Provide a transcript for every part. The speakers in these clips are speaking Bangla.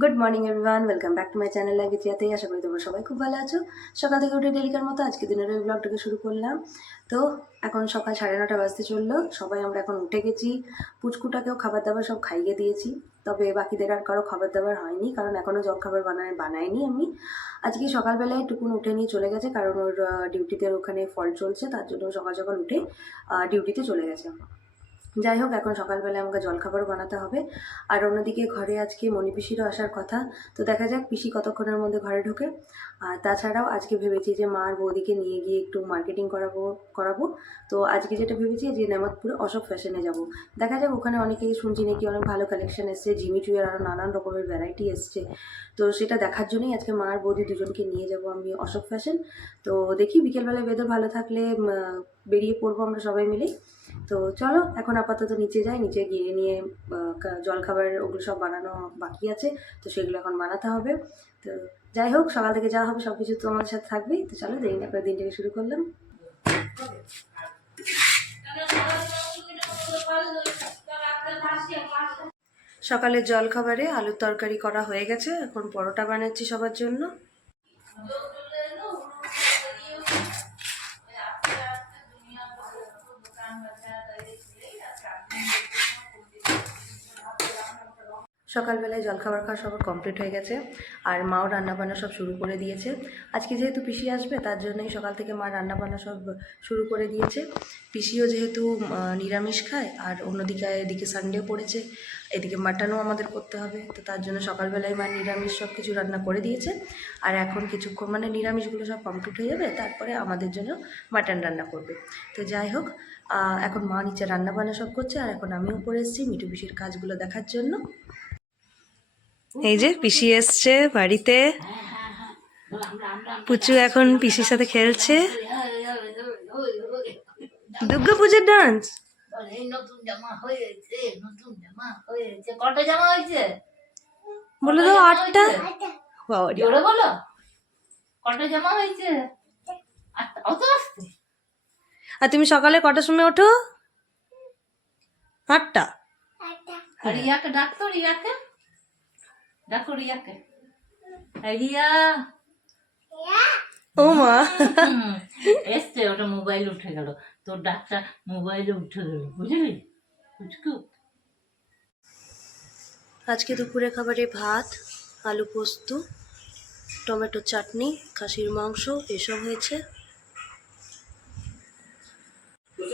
Good morning everyone, welcome back to my channel live ইতিয়াতে। আশা করি তোমরা সবাই খুব ভালো আছো। সকাল থেকে উঠে ডেলিকার মতো আজকে দিনের ওই ব্লগটাকে শুরু করলাম। তো এখন সকাল 9:30 বাজতে চললো। সবাই আমরা এখন উঠে গেছি। পুচকুটাকেও খাবার দাবার সব খাইয়ে দিয়েছি, তবে বাকিদের আর কারো খাবার দাবার হয়নি, কারণ এখনও জলখাবার বানায়নি আমি। আজকে সকালবেলায় টুকুন উঠে নিয়ে চলে গেছে, কারণ ওর ডিউটিতে ওখানে ফল চলছে, তার জন্য সকাল সকাল উঠে ডিউটিতে চলে গেছে। যাই হোক, এখন সকালবেলায় আমাকে জলখাবারও বানাতে হবে। আর অন্যদিকে ঘরে আজকে মণি পিসিরও আসার কথা, তো দেখা যাক পিসি কতক্ষণের মধ্যে ঘরে ঢোকে। আর তাছাড়াও আজকে ভেবেছি যে মা আর বৌদিকে নিয়ে গিয়ে একটু মার্কেটিং করাবো। তো আজকে যেটা ভেবেছি যে নেমাতপুরে অশোক ফ্যাশনে যাব। দেখা যাক, ওখানে অনেকেই শুনছি নাকি অনেক ভালো কালেকশন এসছে, জিমি চুয়ের আরও নানান রকমের ভ্যারাইটি এসছে। তো সেটা দেখার জন্যই আজকে মা আর বৌদি দুজনকে নিয়ে যাব আমি অশোক ফ্যাশন। তো দেখি বিকেলবেলায় ওয়েদার ভালো থাকলে বেরিয়ে পড়বো আমরা সবাই মিলে। তো চলো এখন আপাতত নিচে যাই, নিচে গিয়ে নিয়ে জলখাবার ওগুলো সব বানানো বাকি আছে, তো সেগুলো এখন বানাতে হবে। তো যাই হোক, সকাল থেকে যা হবে সব কিছু তোমার সাথে থাকবেই। তো চলো দেরি না করে দিনটাকে শুরু করলাম। সকালের জলখাবারে আলুর তরকারি করা হয়ে গেছে, এখন পরোটা বানাচ্ছি সবার জন্য। সকালবেলায় জলখাবার খাওয়া সব কমপ্লিট হয়ে গেছে, আর মাও রান্নাবান্না সব শুরু করে দিয়েছে। আজকে যেহেতু পিসি আসবে, তার জন্যই সকাল থেকে মা রান্নাবান্না সব শুরু করে দিয়েছে। পিসিও যেহেতু নিরামিষ খায়, আর অন্যদিকে এদিকে সানডে পড়েছে, এদিকে মাটনও আমাদের করতে হবে, তো তার জন্য সকালবেলায় মা নিরামিষ সব কিছু রান্না করে দিয়েছে। আর এখন কিছুক্ষণ মানে নিরামিষগুলো সব কমপ্লিট হয়ে যাবে, তারপরে আমাদের জন্য মাটন রান্না করবে। তো যাই হোক, এখন মা নিচে রান্নাবান্না সব করছে, আর এখন আমিও পড়ে এসেছি মিঠু পিসির কাজগুলো দেখার জন্য। এই যে পিসি এসছে বাড়িতে, পুচু এখন পিসির সাথে খেলছে। দুর্গা পুজোর ডান্স, নতুন জামা হয়েছে, নতুন জামা হয়েছে। কটা জামা হয়েছে বলে দাও? 8টা। জোরে বলো, কটা জামা হয়েছে? 8টা। অত আসতে? আর তুমি সকালে কটার সময় ওঠো? 8টা। আর রিয়াকে ডাকতো, রিয়াকে ডাকো, রিয়াকে। রিয়া, ও মা এসছে, ওটা মোবাইল উঠে গেল, তোর ডাকটা মোবাইলে উঠে গেল, বুঝলি? বুঝকু। আজকে দুপুরে খাবারে ভাত, আলু পোস্ত, টমেটো চাটনি, খাসির মাংস এসব হয়েছে।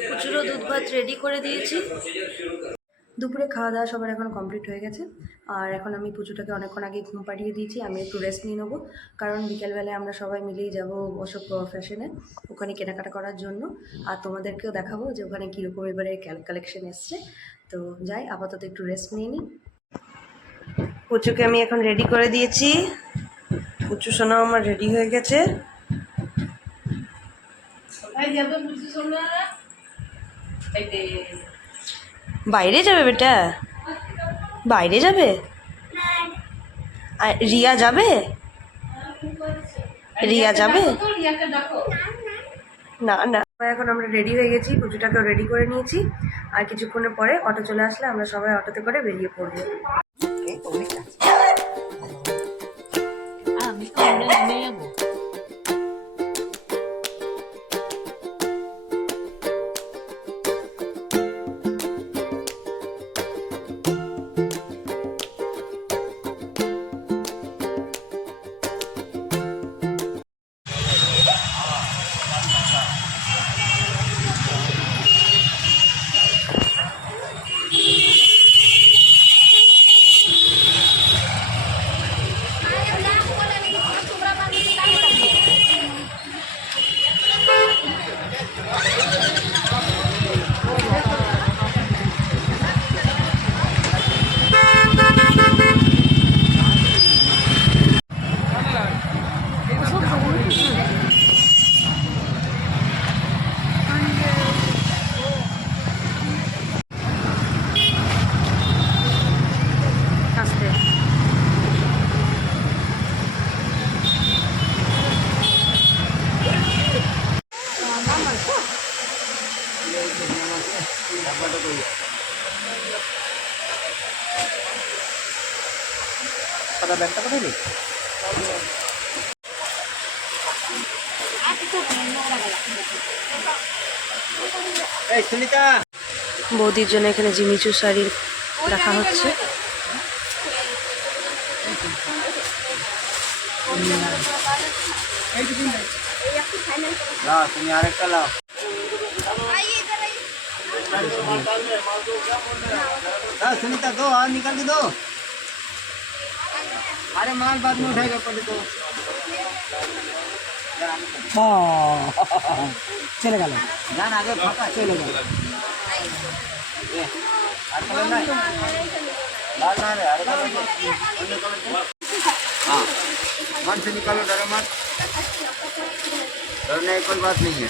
প্রচুর দুধ ভাত রেডি করে দিয়েছি। দুপুরে খাওয়া দাওয়া সবার এখন কমপ্লিট হয়ে গেছে, আর এখন আমি পুজোটাকে অনেকক্ষণ আগে ঘুম পাড়িয়ে দিয়েছি। আমি একটু রেস্ট নিয়ে নেবো, কারণ বিকেলবেলায় আমরা সবাই মিলেই যাব অশোক ফ্যাশনে, ওখানে কেনাকাটা করার জন্য। আর তোমাদেরকেও দেখাবো যে ওখানে কীরকম এবারে কালেকশন এসছে। তো যাই, আপাতত একটু রেস্ট নিয়ে নিই। পুচুকে আমি এখন রেডি করে দিয়েছি। পুচু সোনা আমার রেডি হয়ে গেছে। বাইরে যাবে বেটা? বাইরে যাবে? আর রিয়া যাবে? রিয়া যাবে? না না, এখন আমরা রেডি হয়ে গেছি, পুজোটাকেও রেডি করে নিয়েছি। আর কিছুক্ষণের পরে অটো চলে আসলে আমরা সবাই অটোতে করে বেরিয়ে পড়বো। আমি তো নেব। পাতা ব্যাগটা কোথায় রে? এই সুনিতা, বৌদির জন্য এখানে জিমিচু শাড়ি রাখা হচ্ছে। লাও তুমি আরেকটা লাও। हाँ सुनीता दो और निकाल के दो। अरे माल बाद में उठाएगा पहले तो। চলে গেল, जान आगे फाका চলে गया। ये और कलर नहीं लाल ना रे अरे कलर हाँ मन से निकालो डरो मत, डरने की कोई बात नहीं है।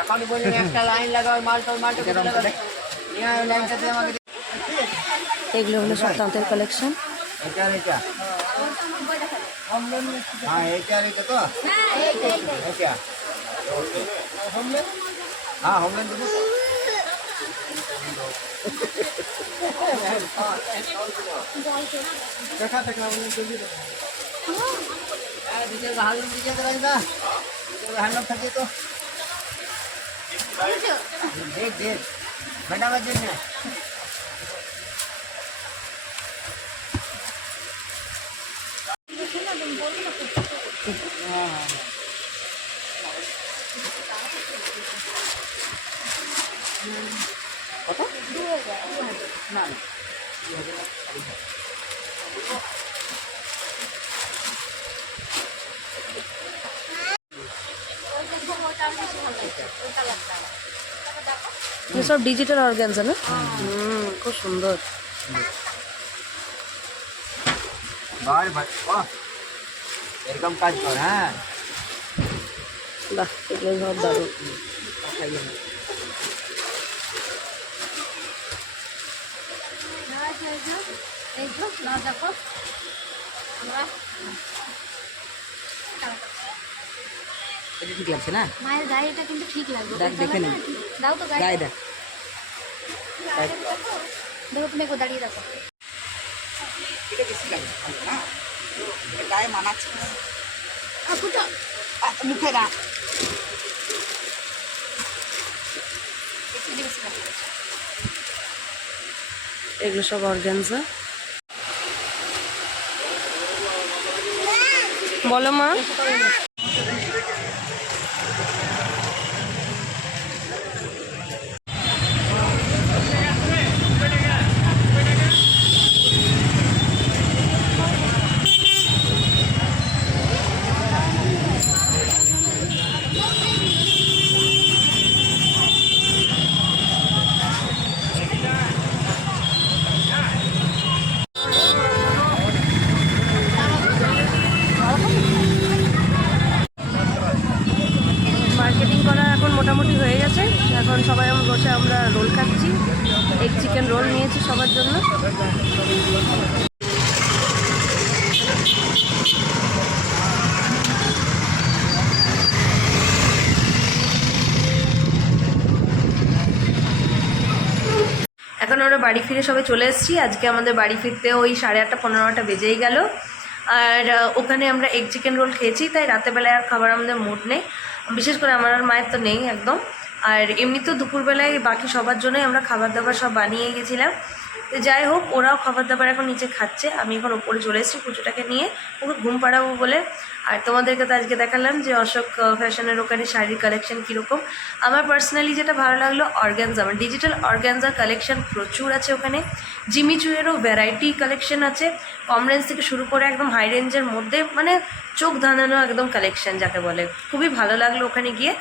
এখন বললেন একটা লাইন লাগাও, মালটা লাইনটাতে আমাকে এগুলো হলো সব তাঁতের কালেকশন। এটা এটা হ্যাঁ এটা এটা তো এটা हाँ होमलैंड देबो देखा देखा होमलैंड जल्दी देखो यार डीजे हाल में डीजे लगाइदा हैंड ऑफ থাকে তো देख देख बेटा बजे ने কত 2000 না ये सब डिजिटल ऑर्गेन्जा ना, খুব সুন্দর। বাহ ভাই বাহ এরকম কাজ কর। হ্যাঁ বাহ, এগুলো সব দারুণ। এটা ঠিক লাগছে না? মায়ের গাড়িটা কিন্তু ঠিক লাগবে। দেখ দেখে নে, দাও তো গাড়ি। গায়ে দেখ। দেখো তুমি একটু দাঁড়িয়ে দেখো। এটা বেশি লাগছে ভালো না, এটা গায়ে মানাচ্ছে। ফুটো মুখে না এগুলো সব অর্গানজা। বলো মা। মার্কেটিং করা এখন মোটামুটি হয়ে গেছে। এখন সবাই বসে আমরা রোল খাচ্ছি। এগ চিকেন রোল নিয়েছি সবার জন্য। এখন আমরা বাড়ি ফিরে সবাই চলে এসেছি। আজকে আমাদের বাড়ি ফিরতে ওই 8:30 15টা বেজেই গেল। আর ওখানে আমরা এগ চিকেন রোল খেয়েছি, তাই রাতেরবেলায় আর খাবার আমাদের মুড নেই, বিশেষ করে আমার আর মায়ের তো নেই একদম। আর এমনিতেও দুপুরবেলায় বাকি সবার জন্যই আমরা খাবার দাবার সব বানিয়ে গেছিলাম। তো যাই হোক, ওরাও খাবার দাবার এখন নিচে খাচ্ছে। আমি এখন ওপরে চলে এসেছি পুজোটাকে নিয়ে, ওকে ঘুম পাড়াবো বলে। আর তোমাদেরকে তো আজকে দেখালাম যে অশোক ফ্যাশনের ওখানে শাড়ির কালেকশন কীরকম। আমার পার্সোনালি যেটা ভালো লাগলো অর্গ্যানজা, আমার ডিজিটাল অর্গ্যানজার কালেকশন প্রচুর আছে ওখানে। জিমিচুয়েরও ভ্যারাইটি কালেকশন আছে, কম রেঞ্জ থেকে শুরু করে একদম হাই রেঞ্জের মধ্যে, মানে চোখ ধাঁধানো একদম কালেকশন যাকে বলে। খুবই ভালো লাগলো ওখানে গিয়ে।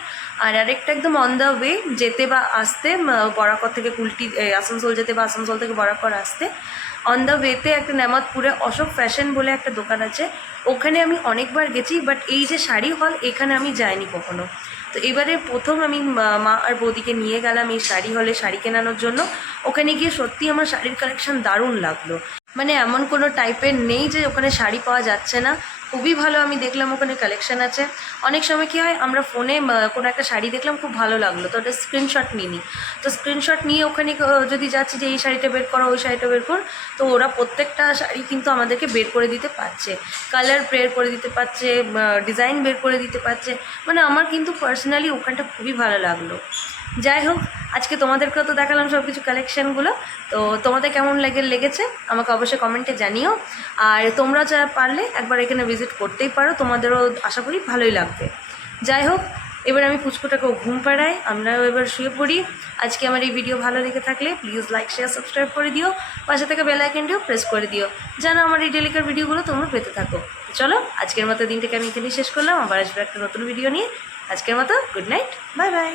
আর আরেকটা একদম অন দ্য ওয়ে যেতে বা আসতে, বরাকর থেকে কুলটি আসানসোল যেতে বা আসানসোল থেকে বরাকর আসতে অন দ্য ওয়েতে একটা নেমাতপুরে অশোক ফ্যাশন বলে একটা দোকান আছে, ওখানে আমি অনেকবার গেছি, বাট এই যে শাড়ি হল এখানে আমি যাইনি কখনো। তো এবারে প্রথম আমি মা আর বৌদিকে নিয়ে গেলাম এই শাড়ি হলে শাড়ি কেনানোর জন্য। ওখানে গিয়ে সত্যি আমার শাড়ির কালেকশন দারুণ লাগলো, মানে এমন কোনো টাইপের নেই যে ওখানে শাড়ি পাওয়া যাচ্ছে না, খুবই ভালো আমি দেখলাম ওখানে কালেকশন আছে। অনেক সময় কী হয়, আমরা ফোনে কোনো একটা শাড়ি দেখলাম খুব ভালো লাগলো, তো ওটা স্ক্রিনশট নিই, তো স্ক্রিনশট নিয়ে ওখানে যদি যাচ্ছি যে এই শাড়িটা বের করো ওই শাড়িটা বের কর, তো ওরা প্রত্যেকটা শাড়ি কিন্তু আমাদেরকে বের করে দিতে পারছে, কালার বের করে দিতে পারছে, ডিজাইন বের করে দিতে পারছে, মানে আমার কিন্তু পার্সোনালি ওখানটা খুবই ভালো লাগলো। যাই হোক, আজকে তোমাদেরকেও তো দেখালাম সব কিছু কালেকশানগুলো, তো তোমাদের কেমন লেগেছে আমাকে অবশ্যই কমেন্টে জানিও। আর তোমরা যারা পারলে একবার এখানে ভিজিট করতেই পারো, তোমাদেরও আশা করি ভালোই লাগবে। যাই হোক, এবার আমি পুচকুটাকেও ঘুম পাড়াই, আমরাও এবার শুয়ে পড়ি। আজকে আমার এই ভিডিও ভালো লেগে থাকলে প্লিজ লাইক শেয়ার সাবস্ক্রাইব করে দিও, পাশে থেকে বেল আইকনটিও প্রেস করে দিও, যেন আমার এই ডেলিকার ভিডিওগুলো তোমরা পেতে থাকো। চলো, আজকের মতো দিনটাকে আমি এখানেই শেষ করলাম, আবার আসবে একটা নতুন ভিডিও নিয়ে। আজকের মতো গুড নাইট, বাই বাই।